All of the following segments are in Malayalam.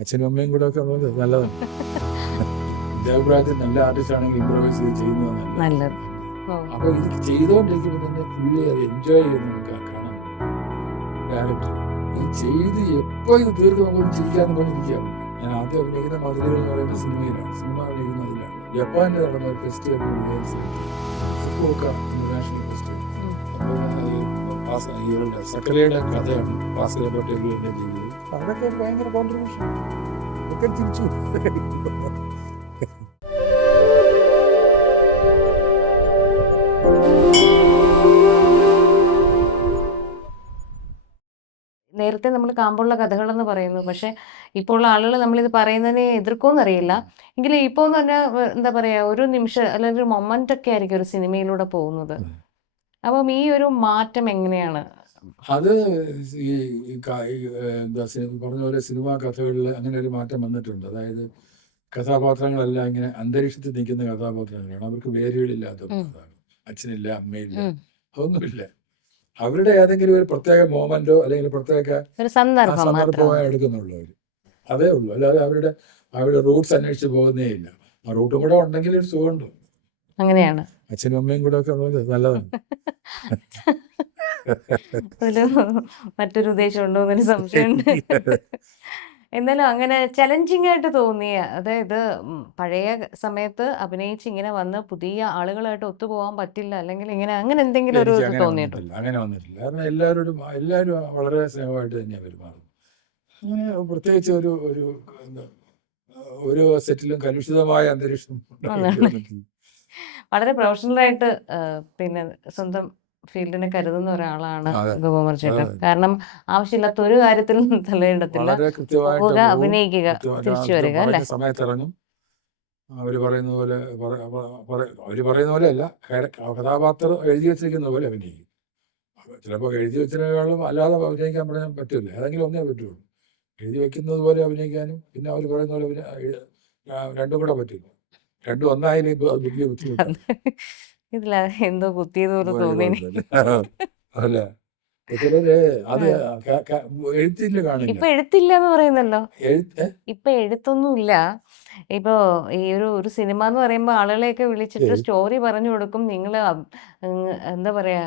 അച്ഛനും അമ്മയും കൂടെ ഒക്കെ ഉള്ളത് നല്ലതാണ്. എൻ്റെ അഭിപ്രായത്തിൽ നല്ല ആർട്ടിസ്റ്റ് ആണെങ്കിൽ ഇംപ്രവൈസ് ചെയ്ത് ചെയ്യുന്നതാണ് നല്ലത്. അപ്പൊ ഇത് ചെയ്തുകൊണ്ടിരിക്കുമ്പോൾ തന്നെ പുള്ളി അത് എൻജോയ് ചെയ്യുന്ന നമുക്ക് കാണാൻ ഡയറക്ടർ ഇത് ചെയ്ത് എപ്പോ ഇത് തീർത്ത് നമുക്കൊന്നും ചിരിക്കാന്ന് പറഞ്ഞിരിക്കുക. ഞാൻ ആദ്യം അഭിനയിക്കുന്ന മതിലുകൾ എന്ന് പറയുന്ന സിനിമയിലാണ്, സിനിമ അഭിനയിക്കുന്ന അതിലാണ്. ജപ്പാനിൽ നടന്ന ഒരു ഫെസ്റ്റിവൽ ഫുക്കോക്ക ഇന്റർനാഷണൽ ഫെസ്റ്റിവൽ. അപ്പോൾ ഇവരുടെ സക്കലയുടെ കഥയാണ് ഭാസ്കര പട്ടേലിന്റെ ജീവിതം. അതൊക്കെ ഭയങ്കര കോൺട്രിബ്യൂഷൻ ഒക്കെ തിരിച്ചു. നേരത്തെ നമ്മൾ കാമ്പുള്ള കഥകളെന്ന് പറയുന്നു, പക്ഷെ ഇപ്പോൾ ഉള്ള ആളുകൾ നമ്മളിത് പറയുന്നതിനെ എതിർക്കുമെന്നറിയില്ല. എങ്കിലും ഇപ്പോൾ എന്ന് പറഞ്ഞാൽ എന്താ പറയുക, ഒരു നിമിഷം അല്ലെങ്കിൽ ഒരു മൊമെന്റ് ഒക്കെ ആയിരിക്കും ഒരു സിനിമയിലൂടെ പോകുന്നത്. അപ്പം ഈ ഒരു മാറ്റം എങ്ങനെയാണ്? അത് ഈ എന്താ പറഞ്ഞ പോലെ സിനിമാ കഥകളിൽ അങ്ങനെ ഒരു മാറ്റം വന്നിട്ടുണ്ട്. അതായത് കഥാപാത്രങ്ങളെല്ലാം ഇങ്ങനെ അന്തരീക്ഷത്തിൽ നിൽക്കുന്ന കഥാപാത്രങ്ങളാണ്. അവർക്ക് വേരുകളില്ലാത്തതാണ്. അച്ഛനില്ല, അമ്മയില്ല, അതൊന്നുമില്ല. അവരുടെ ഏതെങ്കിലും ഒരു പ്രത്യേക മോമെന്റോ അല്ലെങ്കിൽ പ്രത്യേക സന്ദർഭമായി എടുക്കുന്നുള്ളൂ അവർ. അതേ ഉള്ളൂ. അല്ലാതെ അവരുടെ റൂട്ട്സ് അന്വേഷിച്ച് പോകുന്നേ ഇല്ല. ആ റൂട്ടും കൂടെ ഉണ്ടെങ്കിൽ ഒരു സുഖമുണ്ട്. അങ്ങനെയാണ്. അച്ഛനും അമ്മയും കൂടെ ഒക്കെ ഉള്ളത് നല്ലതാണ്. മറ്റൊരു ഉദ്ദേശം ഉണ്ടോ എന്നൊരു സംശയമുണ്ട്. എന്നാലും അങ്ങനെ ചലഞ്ചിങ് ആയിട്ട് തോന്നിയ, അതായത് പഴയ സമയത്ത് അഭിനയിച്ച് ഇങ്ങനെ വന്ന് പുതിയ ആളുകളായിട്ട് ഒത്തുപോകാൻ പറ്റില്ല, അല്ലെങ്കിൽ ഇങ്ങനെ അങ്ങനെ എന്തെങ്കിലും ഒരു തോന്നിയിട്ടുണ്ട്? അങ്ങനെ വന്നിട്ടില്ല. കാരണം എല്ലാവരും വളരെ സ്നേഹമായിട്ട് തന്നെയാണ് പെരുമാറുന്നത്. അങ്ങനെ പ്രത്യേകിച്ച് ഒരു സെറ്റിലും കലുഷിതമായ അന്തരീക്ഷം വളരെ പ്രൊഫഷണലായിട്ട് പിന്നെ സ്വന്തം ഫീൽഡിനെ കരുതുന്ന ഒരാളാണ് ഗോപകുമാർ ചേട്ടൻ. കാരണം ആവശ്യമില്ലാത്ത ഒരു കാര്യത്തിലും തലയിടത്തില്ല. അഭിനയിക്കുക, തിരിച്ചു വരിക, അല്ലെ? സമയത്തിറങ്ങും. അവര് പറയുന്ന പോലെ അല്ല, കഥാപാത്രം എഴുതി വെച്ചിരിക്കുന്ന പോലെ അഭിനയിക്കും. ചിലപ്പോൾ എഴുതി വെച്ചതിനേക്കാളും അല്ലാതെ അഭിനയിക്കാൻ പറയാൻ പറ്റില്ല. ഏതെങ്കിലും ഒന്നേ പറ്റുള്ളൂ. എഴുതി വെക്കുന്നത് പോലെ അഭിനയിക്കാനും പിന്നെ അവർ പറയുന്ന പോലെ രണ്ടും കൂടെ പറ്റില്ല. രണ്ടും ഒന്നായാലും വലിയ ബുദ്ധിമുട്ടാണ്. ഇതില എന്തോ കുത്തിയതുപോലെ തോന്നി. അല്ല, ചിലര് അത് എഴുത്തില്ല കാണില്ല. ഇപ്പൊ എഴുത്തില്ല എന്ന് പറയുന്നല്ലോ. ഇപ്പൊ എഴുത്തൊന്നുമില്ല. ഇപ്പോ ഈ ഒരു സിനിമ എന്ന് പറയുമ്പോൾ ആളുകളെയൊക്കെ വിളിച്ചിട്ട് സ്റ്റോറി പറഞ്ഞു കൊടുക്കും. നിങ്ങൾ എന്താ പറയാ,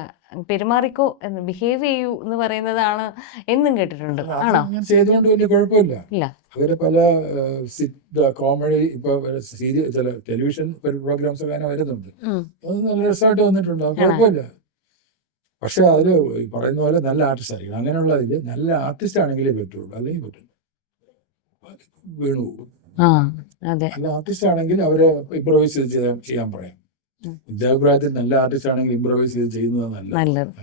പെരുമാറിക്കോ, ബിഹേവ് ചെയ്യൂ എന്ന് പറയുന്നതാണ് എന്നും കേട്ടിട്ടുണ്ട്. ആണോ? ചെയ്തുകൊണ്ട് വലിയ കുഴപ്പമില്ല. അവര് പല കോമഡി ഇപ്പൊ ചില ടെലിവിഷൻ പ്രോഗ്രാംസ് ഒക്കെ വരുന്നുണ്ട്. അത് നല്ല രസമായിട്ട് വന്നിട്ടുണ്ട്. അത് കുഴപ്പമില്ല. പക്ഷെ അതില് പറയുന്ന പോലെ നല്ല ആർട്ടിസ്റ്റ് ആയിരിക്കും. അങ്ങനെയുള്ളതില് നല്ല ആർട്ടിസ്റ്റ് ആണെങ്കിലേ പറ്റുള്ളൂ, അല്ലെങ്കിൽ പറ്റില്ല, വീണു പോകും. നല്ല ആർട്ടിസ്റ്റ് ആണെങ്കിൽ അവരെ ഇംപ്രവൈസ് ചെയ്ത് ചെയ്യാൻ പറയാം. എന്റെ അഭിപ്രായത്തിൽ നല്ല ആർട്ടിസ്റ്റ് ആണെങ്കിൽ ഇംപ്രവൈസ് ചെയ്ത് ചെയ്യുന്നതാണ് നല്ലത്.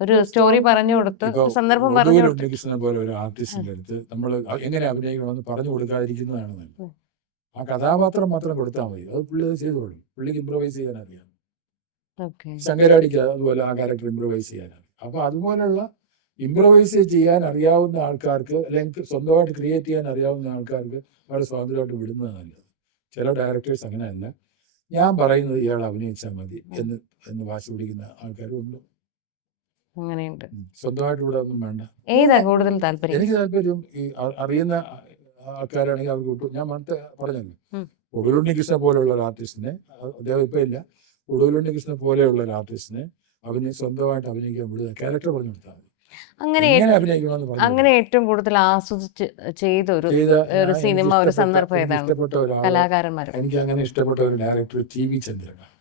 ഒരു സ്റ്റോറി പറഞ്ഞു കൊടുത്ത്, സന്ദർഭം പറഞ്ഞു കൊടുത്ത്. ഉണ്ണികൃഷ്ണനെ പോലെ ഒരു ആർട്ടിസ്റ്റിന്റെ അടുത്ത് നമ്മൾ എങ്ങനെ അഭിനയിക്കണമെന്ന് പറഞ്ഞു കൊടുക്കാതിരിക്കുന്നതാണ് നല്ലത്. ആ കഥാപാത്രം മാത്രം കൊടുത്താൽ മതി. അത് പുള്ളി അത് ചെയ്തോളൂ. പുള്ളിക്ക് ഇംപ്രവൈസ് ചെയ്യാൻ അറിയാം. ശങ്കരാടിക്ക് അതുപോലെ ആ ക്യാരക്ടർ ഇംപ്രവൈസ് ചെയ്യാനാണ്. അപ്പൊ അതുപോലുള്ള ഇംപ്രവൈസ് ചെയ്യാൻ അറിയാവുന്ന ആൾക്കാർക്ക്, അല്ലെങ്കിൽ സ്വന്തമായിട്ട് ക്രിയേറ്റ് ചെയ്യാൻ അറിയാവുന്ന ആൾക്കാർക്ക് വളരെ സ്വാതന്ത്ര്യമായിട്ട് വിടുന്നത് നല്ലത്. ചില ഡയറക്ടേഴ്സ് അങ്ങനെയല്ല, ഞാൻ പറയുന്നത് ഇയാൾ അഭിനയിച്ചാൽ മതി എന്ന് വാശി പിടിക്കുന്ന ആൾക്കാരും ഉണ്ട്. അങ്ങനെയുണ്ട്. സ്വന്തമായിട്ട് ഇവിടെ ഒന്നും വേണ്ട. ഏതാ കൂടുതൽ താല്പര്യം? എനിക്ക് താല്പര്യം ഈ അറിയുന്ന ആൾക്കാരാണെങ്കിൽ അവർക്ക്. ഞാൻ മറ്റേ പറഞ്ഞല്ലോ, ഉടുലുണ്ണികൃഷ്ണ പോലെയുള്ള ഒരു ആർട്ടിസ്റ്റിനെ, അദ്ദേഹം ഇപ്പൊ ഇല്ല, ഉടുലുണ്ണികൃഷ്ണ പോലെയുള്ള ഒരു ആർട്ടിസ്റ്റിനെ സ്വന്തമായിട്ട് അഭിനയിക്കാൻ വിടുക, ക്യാരക്ടർ പറഞ്ഞു കൊടുത്താൽ മതി. അങ്ങനെ ഏറ്റവും കൂടുതൽ ആസ്വദിച്ച് ചെയ്ത ഒരു സിനിമ, ഒരു സന്ദർഭം ഏതാണ്? കലാകാരന്മാർ എനിക്ക് അങ്ങനെ ഇഷ്ടപ്പെട്ട ഒരു ഡയറക്ടർ ടി.വി. ചന്ദ്രനാണ്.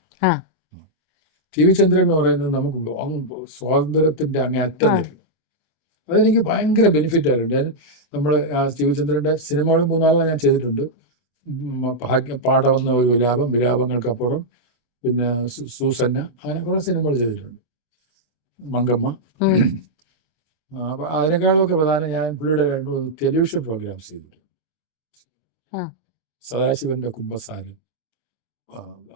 ടി.വി. ചന്ദ്രൻ എന്ന് പറയുന്നത് നമുക്ക് സ്വാതന്ത്ര്യത്തിന്റെ അങ്ങേയറ്റം തരും. അതെനിക്ക് ഭയങ്കര ബെനിഫിറ്റ് ആയിരുന്നു. നമ്മൾ ടി.വി. ചന്ദ്രന്റെ സിനിമകൾ 3-4 ഞാൻ ചെയ്തിട്ടുണ്ട്. പാടവന്ന ഒരു വിലാപങ്ങൾക്കപ്പുറം, പിന്നെ സൂസന്ന, അങ്ങനെ കുറെ സിനിമകൾ ചെയ്തിട്ടുണ്ട്. മങ്കമ്മ. അപ്പൊ അതിനേക്കാളൊക്കെ പ്രധാനം ഞാൻ പുള്ളിയുടെ 2-3 ടെലിവിഷൻ പ്രോഗ്രാംസ് ചെയ്തിട്ടുണ്ട്. സദാശിവന്റെ കുംഭസാരം,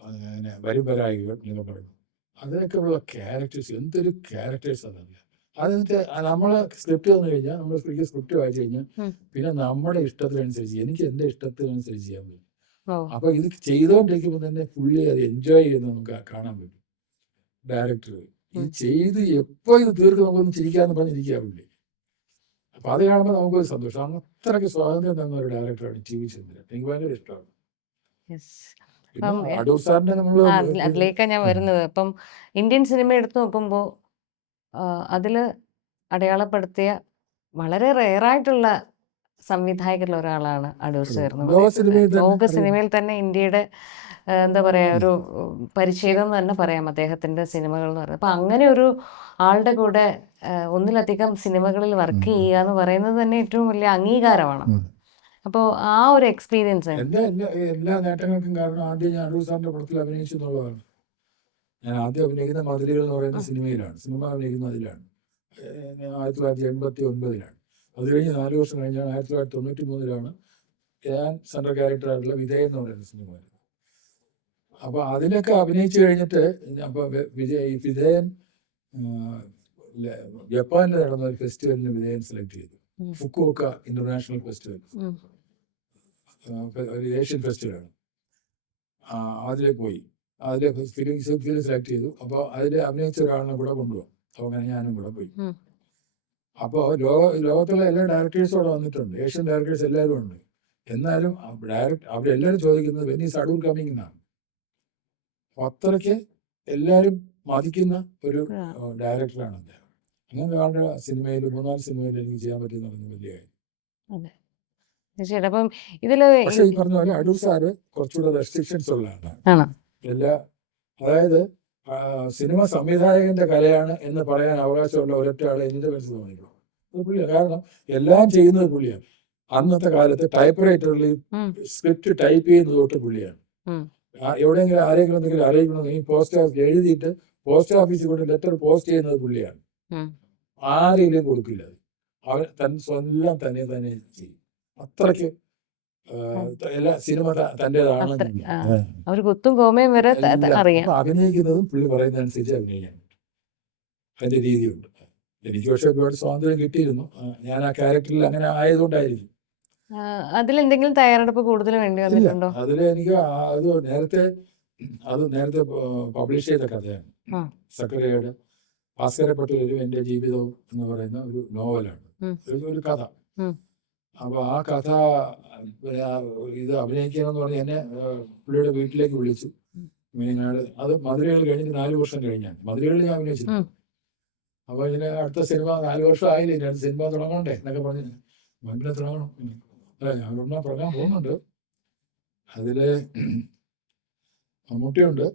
അങ്ങനെ വരുംവരായികൾ എന്നൊക്കെ പറയുന്നു. അതിനൊക്കെ ഉള്ള ക്യാരക്ടേഴ്സ്, എന്തൊരു ക്യാരക്ടേഴ്സ് അതല്ല. അതിനകത്ത് നമ്മളെ സ്ക്രിപ്റ്റ് വന്നു കഴിഞ്ഞാൽ, നമ്മൾ സ്ക്രിപ്റ്റ് വായിച്ചു കഴിഞ്ഞാൽ പിന്നെ നമ്മുടെ ഇഷ്ടത്തിനനുസരിച്ച്, എനിക്ക് എൻ്റെ ഇഷ്ടത്തിനനുസരിച്ച് ചെയ്യാൻ പറ്റും. അപ്പൊ ഇത് ചെയ്തുകൊണ്ടിരിക്കുമ്പോൾ തന്നെ പുള്ളി അത് എൻജോയ് ചെയ്യുന്നത് നമുക്ക് കാണാൻ പറ്റും. ഡയറക്ടർ ഇത് ചെയ്ത് എപ്പോ ഇത് തീർക്കും നമുക്കൊന്ന് ചിരിക്കാന്ന് പറഞ്ഞിരിക്കുക പുള്ളി. അപ്പം അത് കാണുമ്പോൾ നമുക്കൊരു സന്തോഷം. അത്രയ്ക്ക് സ്വാതന്ത്ര്യം തന്ന ഒരു ഡയറക്ടറാണ് ടി വി ചന്ദ്രൻ. എനിക്ക് ഭയങ്കര ഇഷ്ടമാണ്. പിന്നെ അടൂർ സാറിന്റെ നമ്മൾ അതിലേക്കാണ് ഞാൻ വരുന്നത്. അപ്പം ഇന്ത്യൻ സിനിമ എടുത്തു നോക്കുമ്പോൾ അതിൽ അടയാളപ്പെടുത്തിയ വളരെ റെയറായിട്ടുള്ള സംവിധായകരിൽ ഒരാളാണ് അടൂർ സാർ. ലോക സിനിമയിൽ തന്നെ ഇന്ത്യയുടെ എന്താ പറയുക ഒരു പരിച്ഛേദം എന്ന് തന്നെ പറയാം അദ്ദേഹത്തിൻ്റെ സിനിമകൾ എന്ന് പറയുന്നത്. അപ്പം അങ്ങനെ ഒരു ആളുടെ കൂടെ ഒന്നിലധികം സിനിമകളിൽ വർക്ക് ചെയ്യുക എന്ന് പറയുന്നത് തന്നെ ഏറ്റവും വലിയ അംഗീകാരമാണ്. അപ്പോൾ ആ ഒരു എക്സ്പീരിയൻസ് എല്ലാ നേട്ടങ്ങൾക്കും കാരണം ആദ്യം ഞാൻ അടൂർ സാറിന്റെ പടത്തിൽ അഭിനയിച്ചു എന്നുള്ളതാണ്. ഞാൻ ആദ്യം അഭിനയിക്കുന്ന മതിലുകൾ എന്ന് പറയുന്ന സിനിമയിലാണ്. സിനിമ അഭിനയിക്കുന്ന അതിലാണ്. 1989 അത് കഴിഞ്ഞ് 4 വർഷം കഴിഞ്ഞാണ് 1993 ഞാൻ സെൻട്രൽ ക്യാരക്ടറായിട്ടുള്ള വിധേയൻ എന്ന് പറയുന്ന സിനിമ. അപ്പോൾ അതിലൊക്കെ അഭിനയിച്ചു കഴിഞ്ഞിട്ട് അപ്പോൾ വിധേയൻ ജപ്പാനിൽ നടന്ന ഒരു ഫെസ്റ്റിവലിന് വിധേയൻ സെലക്ട് ചെയ്തു. ഫുക്കുവോക്ക ഇന്റർനാഷണൽ ഫെസ്റ്റിവൽ, ഒരു ഏഷ്യൻ ഫെസ്റ്റിവലാണ്. അതിലേക്ക് പോയി. അതിലെ ഫിലിം സെലക്ട് ചെയ്തു. അപ്പോൾ അതിൽ അഭിനയിച്ച ഒരാളിനെ കൂടെ കൊണ്ടുപോകും. അപ്പോൾ അങ്ങനെ ഞാനും കൂടെ പോയി. അപ്പോൾ ലോകത്തുള്ള എല്ലാ ഡയറക്ടേഴ്സും അവിടെ വന്നിട്ടുണ്ട്. ഏഷ്യൻ ഡയറക്ടേഴ്സ് എല്ലാവരും ഉണ്ട്. എന്നാലും അവരെല്ലാവരും ചോദിക്കുന്നത് വെൻ ഈസ് അടൂർ കമ്മിങ് എന്നാണ്. അത്രയ്ക്ക് എല്ലാവരും മതിക്കുന്ന ഒരു ഡയറക്ടറാണ് അദ്ദേഹം. അങ്ങനെ കാണുന്ന സിനിമയിൽ 3-4 സിനിമയിൽ എനിക്ക് ചെയ്യാൻ പറ്റുന്ന വലിയ കാര്യം. പക്ഷെ ഈ പറഞ്ഞ പോലെ അടൂർ സാറ് കുറച്ചുകൂടെ റെസ്ട്രിക്ഷൻസ് ഉള്ള ആളാണ്. അതായത് സിനിമ സംവിധായകന്റെ കലയാണ് എന്ന് പറയാൻ അവകാശമുള്ള ഒരൊറ്റ ആളെ എന്റെ മനസ്സിൽ തോന്നിയിട്ടുള്ളൂ. പുള്ളിയാണ്. കാരണം എല്ലാം ചെയ്യുന്നത് പുള്ളിയാണ്. അന്നത്തെ കാലത്ത് ടൈപ്പ് റൈറ്ററിൽ സ്ക്രിപ്റ്റ് ടൈപ്പ് ചെയ്യുന്നത് തൊട്ട് പുള്ളിയാണ്. എവിടെയെങ്കിലും ആരെങ്കിലും എന്തെങ്കിലും അറിയിക്കണമെങ്കിൽ ഈ പോസ്റ്റ് ഓഫീസ് എഴുതിയിട്ട് പോസ്റ്റ് ഓഫീസിൽ കൊണ്ട് ലെറ്റർ പോസ്റ്റ് ചെയ്യുന്നത് പുള്ളിയാണ്. ആരെങ്കിലും കൊടുക്കില്ല. അവൻ സ്വന്തം തന്നെ ചെയ്യും. അത്രയ്ക്ക് എല്ലാ സിനിമ തൻ്റെതാണ്. അഭിനയിക്കുന്നതും പുള്ളി പറയുന്നതനുസരിച്ച് അഭിനയിക്കാൻ പറ്റും. അതിന്റെ രീതിയുണ്ട്. എനിക്ക് പക്ഷെ ഒരുപാട് സ്വാതന്ത്ര്യം കിട്ടിയിരുന്നു. ഞാൻ ആ ക്യാരക്ടറിൽ അങ്ങനെ ആയതുകൊണ്ടായിരിക്കും. അതിലെന്തെങ്കിലും തയ്യാറെടുപ്പ് കൂടുതൽ വേണ്ടി വന്നിട്ടുണ്ടോ? അതില് എനിക്ക് നേരത്തെ പബ്ലിഷ് ചെയ്ത കഥയാണ്. സക്കറിയയുടെ ഭാസ്കര പട്ടേലും എൻ്റെ ജീവിതവും എന്ന് പറയുന്ന ഒരു നോവലാണ്. ഒരു കഥ. അപ്പൊ ആ കഥ ഇത് അഭിനയിക്കണമെന്ന് പറഞ്ഞ് എന്നെ പുള്ളിയുടെ വീട്ടിലേക്ക് വിളിച്ചു. മീനാട് അത് മധുരകൾ കഴിഞ്ഞിട്ട് 4 വർഷം കഴിഞ്ഞാണ്. മധുരകളിൽ ഞാൻ അഭിനയിച്ചിട്ടുണ്ട്. അപ്പൊ ഇതിന് അടുത്ത സിനിമ 4 വർഷം ആയില്ലേ, 2 സിനിമ തുടങ്ങണ്ടേ എന്നൊക്കെ പറഞ്ഞ് മമ്പിനെ തുടങ്ങണം. ഞാൻ തുടങ്ങാൻ പോകുന്നുണ്ട്. അതില് മമ്മൂട്ടിയുണ്ട്,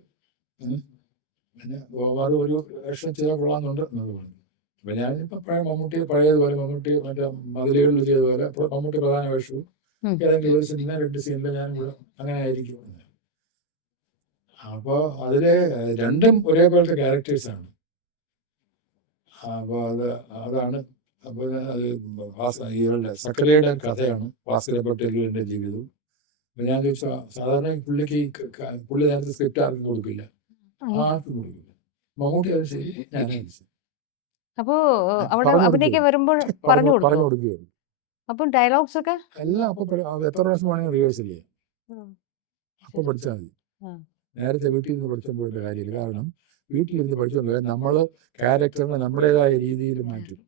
പിന്നെ ഗോപാൽ ഒരു വേഷം ചെയ്താൽ കൊള്ളാമെന്നുണ്ട് എന്നൊക്കെ പറഞ്ഞു. അപ്പൊ ഞാനിപ്പോ പഴയതുപോലെ മമ്മൂട്ടി മറ്റേ മതിലുകളിൽ ചെയ്തതുപോലെ മമ്മൂട്ടി പ്രധാന വേഷവും ഏതെങ്കിലും ഒരു സിനിമ 2 സീനിൽ ഞാൻ കൂടെ അങ്ങനെ ആയിരിക്കും. അപ്പോൾ അതില് രണ്ടും ഒരേപോലത്തെ ക്യാരക്ടേഴ്സാണ്. അപ്പോൾ അതാണ്. അപ്പോൾ ഇവരുടെ സക്കലയുടെ കഥയാണ് ഭാസ്കര പട്ടേലിന്റെ ജീവിതവും. അപ്പൊ ഞാൻ ചോദിച്ചു, സാധാരണ പുള്ളി നേരത്തെ സ്ക്രിപ്റ്റ് ആർക്കും കൊടുക്കില്ല, ആർക്കും കൊടുക്കില്ല. മമ്മൂട്ടി അത് ശരി, ഞാനത് ശരി. അപ്പോ അവിടെ അഭിനയിക്കാൻ വരുമ്പോൾ പറഞ്ഞു കൊടുക്കുകയുള്ളൂ. അപ്പൊ ഡയലോഗ്സ് ഒക്കെ എല്ലാം അപ്പൊ എത്ര പ്രാവശ്യം വേണമെങ്കിൽ റിഹേഴ്സൽ ചെയ്യാം. അപ്പൊ പഠിച്ചാൽ മതി. നേരത്തെ വീട്ടിൽ നിന്ന് പഠിച്ചുകൊണ്ടിരുന്ന കാര്യമില്ല. കാരണം വീട്ടിലിരുന്ന് പഠിച്ചുകൊണ്ട് നമ്മൾ ക്യാരക്ടറിനെ നമ്മുടേതായ രീതിയിൽ മാറ്റും.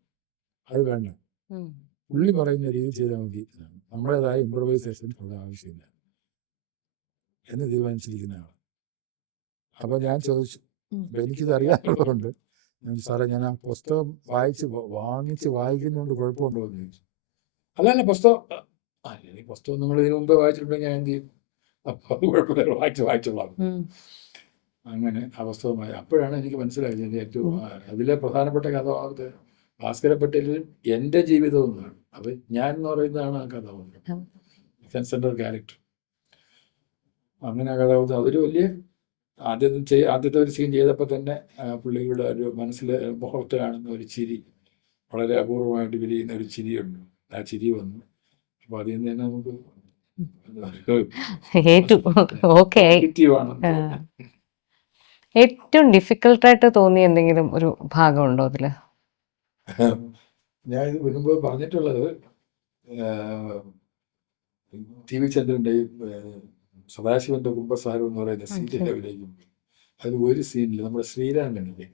അത് വേണ്ട, പുള്ളി പറയുന്ന രീതിയിൽ ചെയ്താൽ മതി. നമ്മുടേതായ ഇംപ്രവൈസേഷൻ അവിടെ ആവശ്യമില്ല എന്ന് തീരുമാനിച്ചിരിക്കുന്നതാണ്. അപ്പൊ ഞാൻ ചോദിച്ചു, എനിക്കിത് അറിയാനുള്ളതുകൊണ്ട് സാറേ ഞാൻ ആ പുസ്തകം വാങ്ങിച്ച് വായിക്കുന്നതുകൊണ്ട് കുഴപ്പമുണ്ടോ എന്ന് ചോദിച്ചു. അല്ല പുസ്തകം പുസ്തകം നിങ്ങൾ ഇതിനു മുമ്പേ വായിച്ചിട്ടുണ്ടെങ്കിൽ ഞാൻ എന്ത് ചെയ്യും? അപ്പൊ അത് കുഴപ്പമില്ല, വായിച്ചോളാം. അങ്ങനെ ആ പുസ്തകമായി. അപ്പോഴാണ് എനിക്ക് മനസ്സിലായത് എൻ്റെ ഏറ്റവും അതിലെ പ്രധാനപ്പെട്ട കഥാപാത്രം ഭാസ്കര പട്ടേലിൽ എൻ്റെ ജീവിതം എന്നാണ്. അപ്പൊ ഞാൻ എന്ന് പറയുന്നതാണ് ആ കഥാപാത്രം, സെൻട്രൽ ക്യാരക്ടർ. അങ്ങനെ ആ കഥാപാത്രം അതൊരു വലിയ ആദ്യത്തെ ഒരു സീൻ ചെയ്തപ്പോൾ തന്നെ പുള്ളിയുടെ ഒരു മനസ്സിലെ മുഖത്തിലാണെന്ന ഒരു ചിരി, വളരെ അപൂർവമായിട്ട് വിരിയുന്ന ഒരു ചിരിയുണ്ട്. ആ ചിരി വന്നു. അപ്പൊ അതിൽ നിന്ന് തന്നെ നമുക്ക് ഏറ്റവും ഡിഫിക്കൽട്ടായിട്ട് തോന്നിയ എന്തെങ്കിലും ഒരു ഭാഗമുണ്ടോ അതില്? ഞാൻ ഇത് മുൻപ് പറഞ്ഞിട്ടുള്ളത് ടി വി ചന്ദ്രൻ്റെയും സദാശിവന്റെ കുംഭസാരം എന്ന് പറയുന്ന സീരിയൽ അഭിനയിക്കും. അതിൽ ഒരു സീനിൽ നമ്മുടെ ശ്രീരാമനില്ലേ,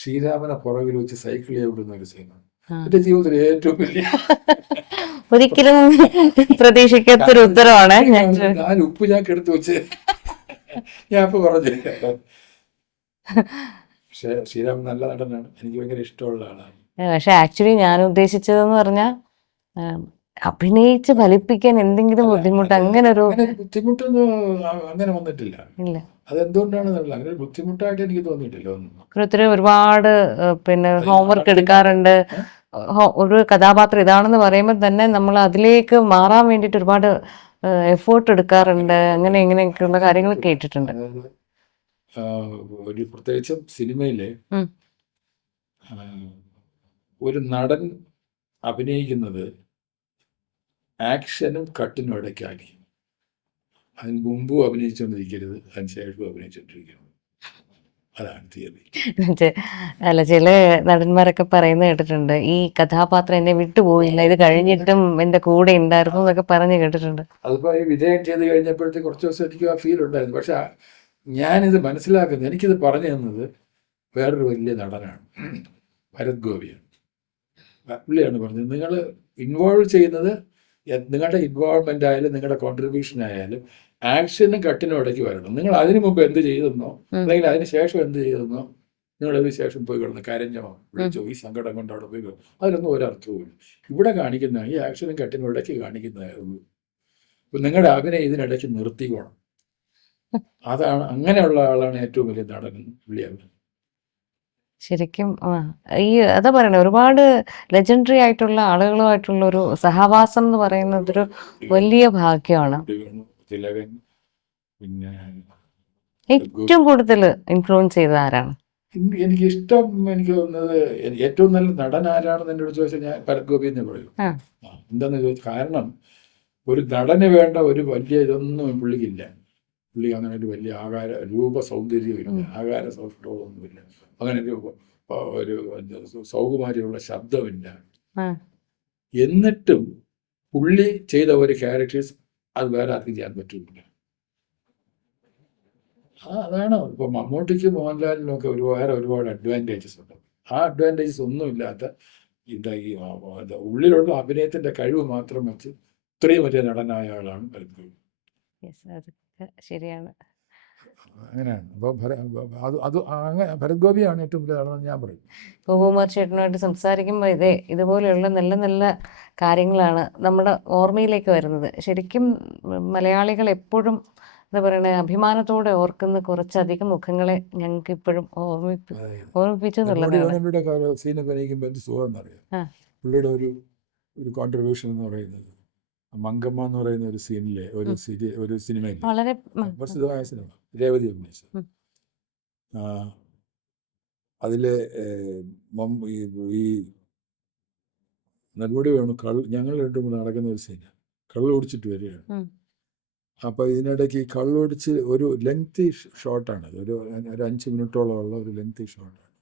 ശ്രീരാമനെ പുറകിൽ വെച്ച് സൈക്കിൾ ചെയ്യപ്പെടുന്ന ഒരു സീനാണ് എന്റെ ജീവിതത്തിൽ ഏറ്റവും വലിയ ഒരിക്കലും പ്രതീക്ഷിക്കാത്തൊരു ഉത്തരവാണ് ഞാൻ ഉപ്പ് ചാക്ക് എടുത്ത് വെച്ച് ഞാൻ ഇപ്പൊ പറഞ്ഞു. പക്ഷെ ശ്രീരാമൻ നല്ല നടനാണ്, എനിക്ക് ഭയങ്കര ഇഷ്ടമുള്ള ആളാണ്. പക്ഷെ ആക്ച്വലി ഞാൻ ഉദ്ദേശിച്ചതെന്ന് പറഞ്ഞാൽ അഭിനയിച്ച് ഫലിപ്പിക്കാൻ എന്തെങ്കിലും ബുദ്ധിമുട്ട് അങ്ങനെ ഒരു ബുദ്ധിമുട്ടൊന്നും അങ്ങനെ വന്നിട്ടില്ല. ഇല്ല. അതെന്തുകൊണ്ടാണെന്നല്ല, അങ്ങനെ ബുദ്ധിമുട്ടായിട്ട് എനിക്ക് തോന്നിയിട്ടില്ല ഒന്നും. ഓരോരുത്തര് ഒരുപാട് പിന്നെ ഹോംവർക്ക് എടുക്കാറുണ്ട്. ഒരു കഥാപാത്രം ഇതാണെന്ന് പറയുമ്പോൾ തന്നെ നമ്മൾ അതിലേക്ക് മാറാൻ വേണ്ടിയിട്ട് ഒരുപാട് എഫേർട്ട് എടുക്കാറുണ്ട്. അങ്ങനെ ഇങ്ങനെയൊക്കെയുള്ള കാര്യങ്ങൾ കേട്ടിട്ടുണ്ട്. അതായത് ഒരു പ്രത്യേകിച്ചും സിനിമയിലെ ഒരു നടൻ അഭിനയിക്കുന്നത് ആക്ഷനും കട്ടിനും ഇടയ്ക്കാക്കി. അതിന് മുമ്പും അഭിനയിച്ചുകൊണ്ടിരിക്കരുത്, അതിന് ശേഷവും അഭിനയിച്ചുകൊണ്ടിരിക്കണം. അതാണ് തിയറി. അല്ല, ചില നടന്മാരൊക്കെ പറയുന്നത് കേട്ടിട്ടുണ്ട്, ഈ കഥാപാത്രം എന്നെ വിട്ടുപോയില്ല, ഇത് കഴിഞ്ഞിട്ടും എന്റെ കൂടെ ഉണ്ടായിരുന്നു എന്നൊക്കെ പറഞ്ഞു കേട്ടിട്ടുണ്ട്. അതിപ്പോ ഈ വിജയം ചെയ്ത് കഴിഞ്ഞപ്പോഴത്തേക്ക് കുറച്ച് ദിവസം എനിക്ക് ആ ഫീൽ ഉണ്ടായിരുന്നു. പക്ഷെ ഞാനിത് മനസ്സിലാക്കുന്നത്, എനിക്കിത് പറഞ്ഞു തന്നത് വേറൊരു വലിയ നടനാണ്, ഭരത് ഗോപിയാണ്. പുള്ളിയാണ് പറഞ്ഞത്, നിങ്ങൾ ഇൻവോൾവ് ചെയ്യുന്നത്, നിങ്ങളുടെ ഇൻവോൾവ്മെന്റ് ആയാലും നിങ്ങളുടെ കോൺട്രിബ്യൂഷൻ ആയാലും ആക്ഷനും കട്ടിനും ഇടയ്ക്ക് വരണം. നിങ്ങൾ അതിനു മുമ്പ് എന്ത് ചെയ്തെന്നോ അല്ലെങ്കിൽ അതിന് ശേഷം എന്ത് ചെയ്തെന്നോ, നിങ്ങൾ അതിന് ശേഷം പോയി കിടന്ന് കരഞ്ഞോ വിളിച്ചോ ഈ സങ്കടം കൊണ്ട് അവിടെ പോയി കിടന്നു, അതിനൊന്നും ഒരർത്ഥവും. ഇവിടെ കാണിക്കുന്ന ഈ ആക്ഷനും കട്ടിനും ഇടയ്ക്ക് കാണിക്കുന്നതേ ഉള്ളൂ. അപ്പം നിങ്ങളുടെ അഭിനയം ഇതിനിടയ്ക്ക് നിർത്തിക്കോണം. അതാണ്, അങ്ങനെയുള്ള ആളാണ് ഏറ്റവും വലിയ നടൻ പുള്ളിയാണ്. ശരിക്കും ഈ അതാ പറയണേ, ഒരുപാട് ലെജൻഡറി ആയിട്ടുള്ള ആളുകളുമായിട്ടുള്ള ഒരു സഹവാസം എന്ന് പറയുന്നത് ഒരു വലിയ ഭാഗ്യമാണ്. തിലകൻ, പിന്നെ ഏറ്റവും കൂടുതൽ ഇൻഫ്ലുവൻസ് ചെയ്ത ആരാണ്? എനിക്കിഷ്ടം, എനിക്ക് തോന്നുന്നത് ഏറ്റവും നല്ല നടൻ ആരാണെന്ന് എന്നോട് ചോദിച്ചാൽ ഞാൻ ഭരത് ഗോപി എന്ന് പറയും. എന്താന്ന് ചോദിച്ചാൽ, കാരണം ഒരു നടന് വേണ്ട ഒരു വലിയ ഇതൊന്നും പുള്ളിക്കില്ല. പുള്ളി അങ്ങനെ ഒരു വലിയ രൂപ സൗന്ദര്യമില്ല, ആകാര സൗഷ്ഠവമൊന്നുമില്ല, അങ്ങനെ ഒരു സൗകുമാര്യമുള്ള ശബ്ദമില്ല. എന്നിട്ടും പുള്ളി ചെയ്ത ഒരു ക്യാരക്ടേഴ്സ് അത് വേറെ ആർക്കും ചെയ്യാൻ പറ്റില്ല. അതാണ് ഇപ്പൊ മമ്മൂട്ടിക്കും മോഹൻലാലിനും ഒക്കെ ഒരുപാട് അഡ്വാൻറ്റേജസ് ഉണ്ട്. ആ അഡ്വാൻറ്റേജസ് ഒന്നുമില്ലാത്ത ഈ ഉള്ളിലുള്ള അഭിനയത്തിന്റെ കഴിവ് മാത്രം വെച്ച് ഇത്രയും വലിയ നടനായ ആളാണ് ഭരത് ഗോപി. ശരിയാണ്. അങ്ങനെയാണ്. അപ്പോൾ അങ്ങനെ ഭരത് ഗോപിയാണ് ഏറ്റവും വലിയ നടനെന്ന് ഞാൻ പറയും. ഗോപകുമാർ ചേട്ടനുമായിട്ട് സംസാരിക്കുമ്പോൾ ഇതുപോലെയുള്ള നല്ല നല്ല കാര്യങ്ങളാണ് നമ്മുടെ ഓർമ്മയിലേക്ക് വരുന്നത്. ശരിക്കും മലയാളികൾ എപ്പോഴും എന്താ പറയണേ, അഭിമാനത്തോടെ ഓർക്കുന്ന കുറച്ചധികം മുഖങ്ങളെ ഞങ്ങൾക്ക് ഇപ്പോഴും ഓർമ്മിപ്പിച്ചു എന്നുള്ളതാണ്. സീൻ അഭിനയിക്കുമ്പോൾ എന്ത് സുഖം എന്നറിയാം. പുള്ളിയുടെ ഒരു കോൺട്രിബ്യൂഷൻ എന്ന് പറയുന്നത് മങ്കമ്മ എന്ന് പറയുന്ന ഒരു സീനിലെ ഒരു സിനിമയിൽ, വളരെ പ്രസിദ്ധമായ സിനിമ, രേവതി അഭിനയിച്ച, അതിലെ ഈ നെടുമുടി വേണം ഞങ്ങൾ രണ്ടും കൂടെ നടക്കുന്ന ഒരു സീന്, കള്ള് കുടിച്ചിട്ട് വരികയാണ്. അപ്പോൾ ഇതിനിടയ്ക്ക് ഈ കള്ളൊടിച്ച് ഒരു ലെങ്തി ഷോട്ടാണ്, ഒരു 5 മിനിറ്റോളം ഉള്ള ഒരു ലെങ്തി ഷോട്ടാണ്,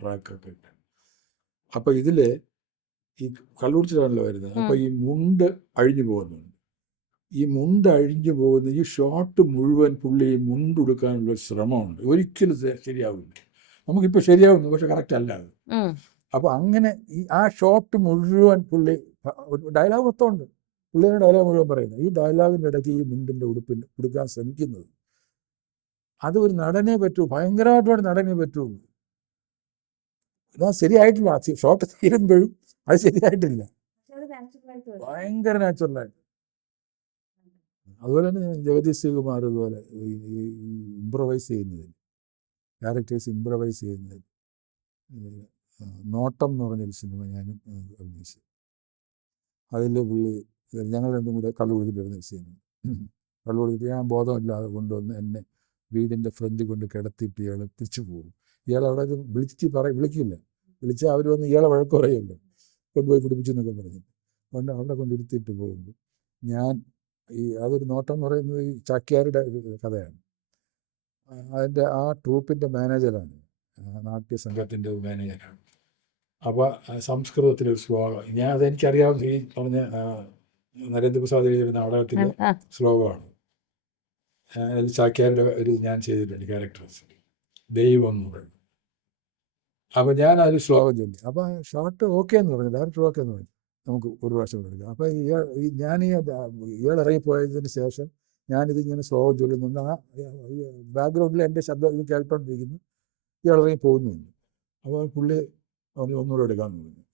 ട്രാക്കൊക്കെ ഇട്ട്. അപ്പോൾ ഇതിൽ ഈ കള്ളുടിച്ചിട്ടാണല്ലോ വരുന്നത്. അപ്പോൾ ഈ മുണ്ട് അഴിഞ്ഞു പോകുന്നുണ്ട്. ഈ മുണ്ട് അഴിഞ്ഞു പോകുന്ന ഈ ഷോട്ട് മുഴുവൻ പുള്ളി മുണ്ടുടുക്കാനുള്ള ശ്രമമുണ്ട്. ഒരിക്കലും ശരിയാവില്ല. നമുക്കിപ്പോൾ ശരിയാവുന്നു, പക്ഷെ കറക്റ്റ് അല്ല അത്. അപ്പോൾ അങ്ങനെ ആ ഷോട്ട് മുഴുവൻ പുള്ളി, ഡയലോഗ് മൊത്തമുണ്ട്, പുള്ളിയുടെ ഡയലോഗ് മുഴുവൻ പറയുന്നത്. ഈ ഡയലോഗിൻ്റെ ഇടയ്ക്ക് ഈ മുണ്ടിൻ്റെ ഉടുക്കാൻ ശ്രമിക്കുന്നത്, അത് ഒരു നടനെ പറ്റൂ, ഭയങ്കരമായിട്ടുള്ള നടനെ പറ്റുള്ളൂ. ശരിയായിട്ടില്ല. ഷോട്ട് തീരുമ്പോഴും അത് ശരിയായിട്ടില്ല, ഭയങ്കര നാച്ചുറലായിട്ട്. അതുപോലെ തന്നെ ജഗദീഷ് ശ്രീകുമാർ ഇതുപോലെ ഇംപ്രവൈസ് ചെയ്യുന്നതിൽ, ക്യാരക്ടേഴ്സ് ഇംപ്രവൈസ് ചെയ്യുന്നതിൽ, നോട്ടം എന്ന് പറഞ്ഞൊരു സിനിമ ഞാനും അഭിനയിച്ചു. അതിൽ പുള്ളി, ഞങ്ങൾ രണ്ടും കൂടെ കള്ളു കുടിച്ചിട്ട് സീനാണ്. കള്ളു കുടിച്ചിട്ട് ഞാൻ ബോധമില്ലാതെ കൊണ്ടുവന്ന് എന്നെ വീടിൻ്റെ ഫ്രണ്ടിൽ കൊണ്ട് കിടത്തിയിട്ട് ഇയാൾ തിരിച്ചു പോകും. ഇയാൾ അവിടെ വിളിക്കില്ല, വിളിച്ചാൽ അവർ വന്ന് ഇയാളെ വഴക്ക് പറയുമല്ലോ, കൊണ്ടുപോയി പിടിപ്പിച്ചു എന്നൊക്കെ പറഞ്ഞു. അവിടെ കൊണ്ടിരുത്തിയിട്ട് പോകുമ്പോൾ അതൊരു നോട്ടം എന്ന് പറയുന്നത് ഈ ചാക്യാരുടെ ഒരു കഥയാണ്. അതിൻ്റെ ആ ട്രൂപ്പിൻ്റെ മാനേജറാണ്, നാട്യസംഘത്തിൻ്റെ ഒരു മാനേജറാണ്. അപ്പോൾ സംസ്കൃതത്തിലൊരു ശ്ലോകം, അതെനിക്കറിയാവുന്ന ഈ പറഞ്ഞ നരേന്ദ്രപ്രസാദ് എഴുതിയ നാടകത്തിൻ്റെ ശ്ലോകമാണ്. അതിൽ ചാക്യാരുടെ ഞാൻ ചെയ്തിട്ടുണ്ട് ക്യാരക്ടേഴ്സ്. ദൈവം എന്ന് പറയും. അപ്പോൾ ഞാൻ അതിൽ ശ്ലോകം ചൊല്ലി. അപ്പോൾ ഷോട്ട് ഓക്കെ എന്ന് പറഞ്ഞു, ഡയറക്ടർ ഓക്കെ എന്ന് പറഞ്ഞു, നമുക്ക് ഒരു പ്രാവശ്യം എടുക്കാം. അപ്പോൾ ഞാൻ ഇയാൾ ഇറങ്ങിപ്പോയതിന് ശേഷം ഞാനിതിങ്ങനെ ശ്ലോകം ചൊല്ലുന്നുണ്ട്. ആ ബാക്ക്ഗ്രൗണ്ടിൽ എൻ്റെ ശബ്ദം ഇത് കേട്ടോണ്ടിരിക്കുന്നു, ഇയാൾ ഇറങ്ങി പോകുന്നുണ്ട്. അപ്പോൾ പുള്ളി പറഞ്ഞു ഒന്നുകൂടെ എടുക്കാമെന്ന് പറഞ്ഞു.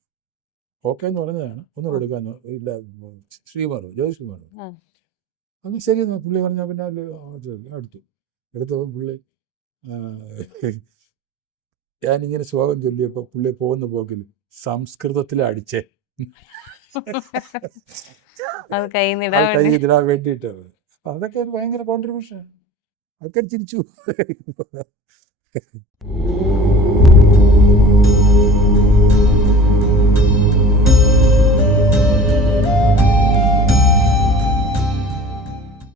ഓക്കെ എന്ന് പറഞ്ഞതാണ്, ഒന്നുകൂടെ എടുക്കാമെന്ന്. ഇല്ല ശ്രീമാർ ജോയ് ശ്രീമാർ അങ്ങ് ശരി എന്ന് പുള്ളി പറഞ്ഞാൽ പിന്നെ എടുത്തപ്പോൾ പുള്ളി ഞാനിങ്ങനെ ശ്ലോകം ചൊല്ലിയപ്പോൾ പുള്ളി പോകുന്ന പോക്കിൽ സംസ്കൃതത്തിൽ അടിച്ചേ അത് കൈന്നിടാൻ കൈ ഇതിടാൻ വേണ്ടിയിട്ടാണ്. അതൊക്കെ ഒരു ഭയങ്കര കോൺട്രിബ്യൂഷൻ. ആൾക്കാർ ചിരിച്ചു.